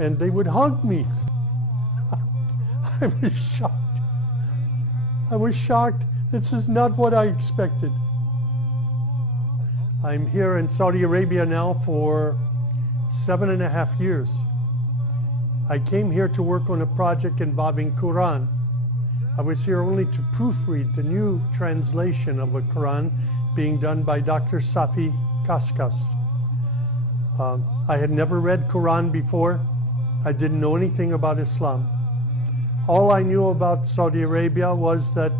and they would hug me. I was shocked. I was shocked. This is not what I expected. I'm here in Saudi Arabia now for 7.5 years. I came here to work on a project involving Quran. I was here only to proofread the new translation of a Quran being done by Dr. Safi Kaskas. I had never read Quran before. I didn't know anything about Islam. All I knew about Saudi Arabia was that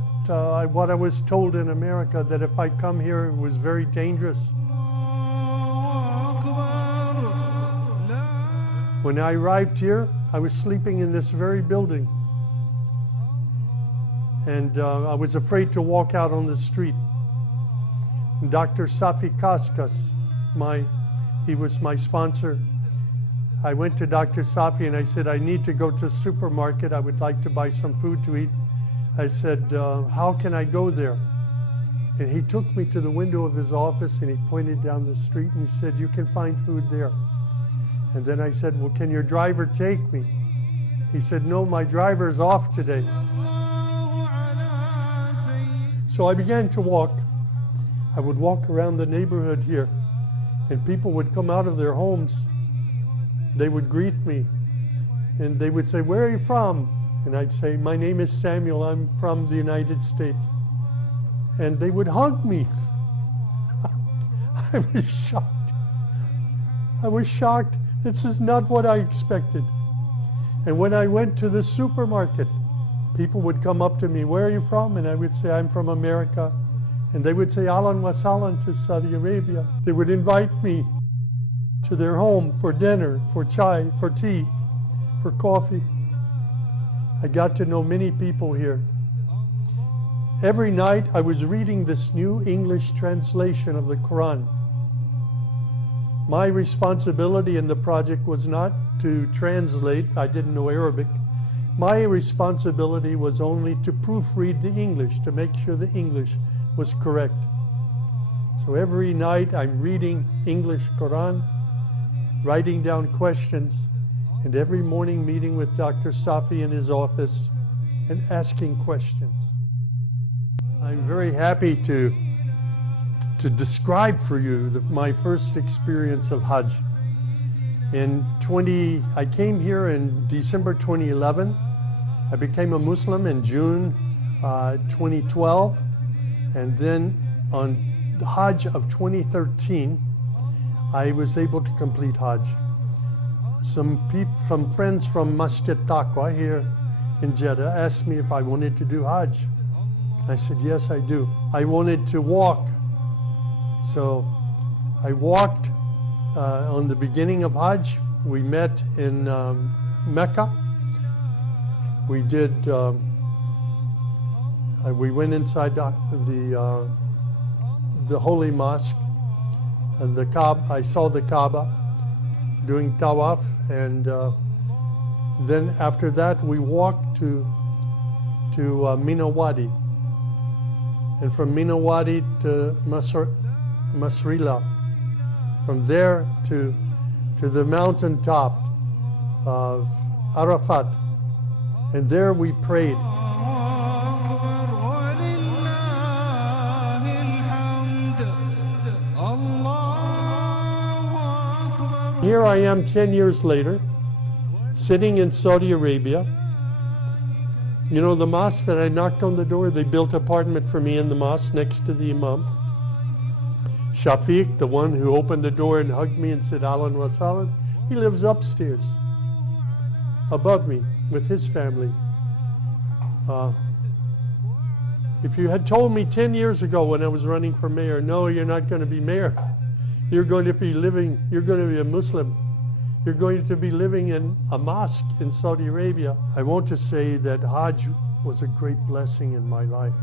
what I was told in America, that if I come here it was very dangerous. When I arrived here, I was sleeping in this very building. And I was afraid to walk out on the street. Dr. Safi Kaskas, he was my sponsor. I went to Dr. Safi and I said, I need to go to the supermarket. I would like to buy some food to eat. I said, how can I go there? And he took me to the window of his office and he pointed down the street and he said, you can find food there. And then I said, well, can your driver take me? He said, no, my driver is off today. So I began to walk. I would walk around the neighborhood here and people would come out of their homes. They would greet me and they would say, where are you from? And I'd say, my name is Samuel, I'm from the United States. And they would hug me. I was shocked. I was shocked. This is not what I expected. And when I went to the supermarket, people would come up to me, where are you from? And I would say, I'm from America. And they would say, Ahlan wa sahlan to Saudi Arabia. They would invite me to their home for dinner, for chai, for tea, for coffee. I got to know many people here. Every night I was reading this new English translation of the Quran. My responsibility in the project was not to translate. I didn't know Arabic. My responsibility was only to proofread the English, to make sure the English was correct. So every night I'm reading English Quran, writing down questions, and every morning meeting with Dr. Safi in his office and asking questions. I'm very happy to describe for you my first experience of Hajj. I came here in December 2011. I became a Muslim in June 2012. And then on the Hajj of 2013, I was able to complete Hajj. Some friends from Masjid Taqwa here in Jeddah asked me if I wanted to do Hajj. I said, yes, I do. I wanted to walk. So I walked on the beginning of Hajj. We met in Mecca. We did, we went inside the holy mosque, and the Kaaba. I saw the Kaaba doing tawaf, and then after that we walked to Mina Wadi, and from Mina Wadi to Masrila, from there to the mountain top of Arafat, and there we prayed. Here I am 10 years later, sitting in Saudi Arabia. You know, the mosque that I knocked on the door, they built an apartment for me in the mosque next to the Imam. Shafiq, the one who opened the door and hugged me and said, Ahlan wa sahlan, he lives upstairs, above me, with his family. If you had told me 10 years ago when I was running for mayor, no, you're not going to be mayor. You're going to be a Muslim. You're going to be living in a mosque in Saudi Arabia. I want to say that Hajj was a great blessing in my life.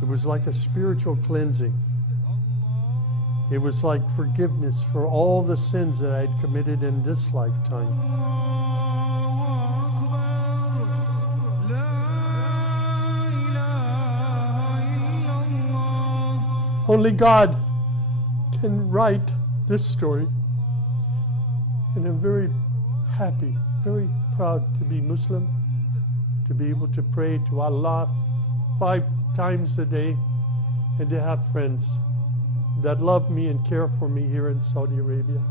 It was like a spiritual cleansing. It was like forgiveness for all the sins that I had committed in this lifetime. Only God can write this story. And I'm very happy, very proud to be Muslim, to be able to pray to Allah 5 times a day, and to have friends that love me and care for me here in Saudi Arabia.